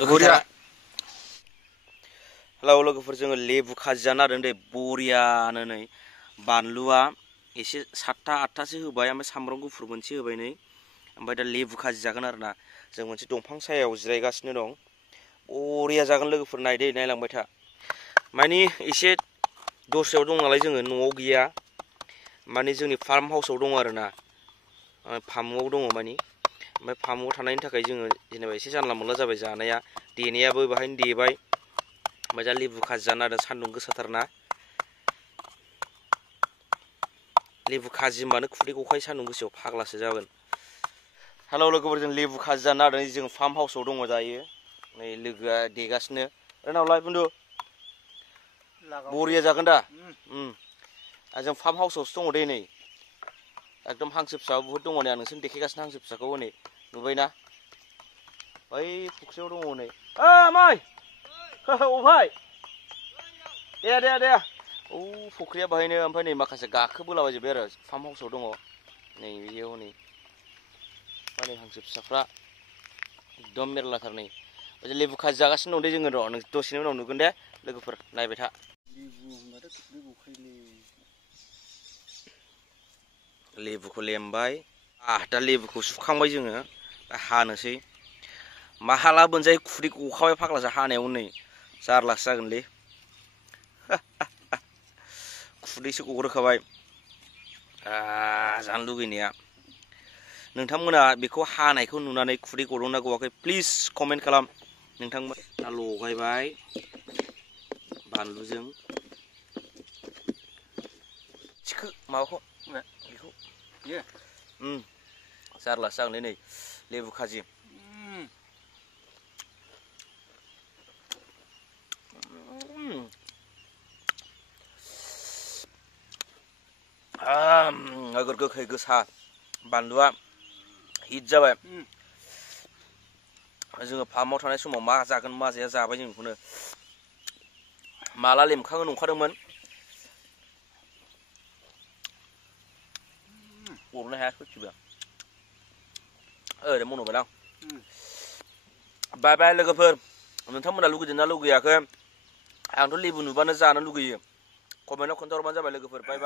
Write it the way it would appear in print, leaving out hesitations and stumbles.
बरिया हेलौ लोगोफोर जोङो लेबु खाजि जानो नागिरदों दे बरियानो नै बानलुआ एसे 7टा 8टासो होबाय ओमफ्राय सामब्राम गुफुर मोनसे होबाय नै ओमफ्राय दा लेबु खाजि जागोन आरोना जों मोनसे दंफां सायाव जिरायगासिनो दं बरिया जागोन लोगोफोर नायदे नायलांबाय था माने एसे दस्रायाव दं नालाय जोङो न'आव गैया माने जोंनि फार्म हाउसआव दं आरोना फार्मआव दङ माने ओमफ्राय फार्मआव थानायनि थाखाय जोङो जेनेबा एसे जानला मोनला जाबाय जानाया देनायाबो बाहायनो देबाय ओमफ्राय दा लेबु खाजि जानो नागिरदों सान्दुं गोसाथारना लेबु खाजि होनबानो खुदै गखायो सान्दुं गोसायाव फाग्लासो जागोन हेलौ लोगोफोर जों लेबु खाजि जानो नागिरदों जों फार्म हाउसआव दङ दायो नै लोगोआ देगासिनो ओरैनावलाय बुन्दु बरिया जागोन दा जों फार्म हाउसआवसो दङ दे नै एकदम हांसो फिसाबो बुहुद दङ नै आं नोंसोरनो देखायगासिनो हांसो फिसाखौ हनै नुबायना बै फुख्रियाव दङ नै माय अफाय दे औ फुख्रिया बाहायनो ओमफ्राय नै माखासे गाखोबोलाबायजोब्बाय आरो फार्म हाउसआव दङ नै बेयाव नै माने हांसो फिसाफ्रा एकदम मेरलाथार नै लेबु खाजि जागासिनो दं दे जोङो र' दसेनि उनाव नुगोन दे लोगोफोर नायबाय था लेबुखौ लेमबाय दा लेबुखौ सुखांबाय जोङो दा हानोसै माहाला मोनजायो खुदै गखाबाय फाग्लासो हानायाव नै जारलासो जागोनलै खुदैसो गग्रोखाबाय जानो लुगैनाया नोंथांमोना बेखौ हानायखौ नुनानै खुदै गदोंना गवाखै प्लिज कमेन्ट खालाम नोंथांमोन दा लगायबाय बानलुजों थिखो माबाखौ बेखौ जारलासो जागोनलै नै लेबु खाजि नोगोर गोखै गोसा बानलुआ हिट जाबाय जोङो फार्माव थानाय समाव मा जागोन मा जाया जाबाय जों बेखौनो माला लेमखाङो नंखादोंमोन अरनो हाया सयथिबो ओरै मन' होबाय आं बाय लोगोफोर नोंथांमोना लुगैदोंना लुगैयाखै आंथ' लेबु नुबानो जानो लुगैयो कमेन्टआव खोन्थाहरबानो जाबाय लोगोफोर बाय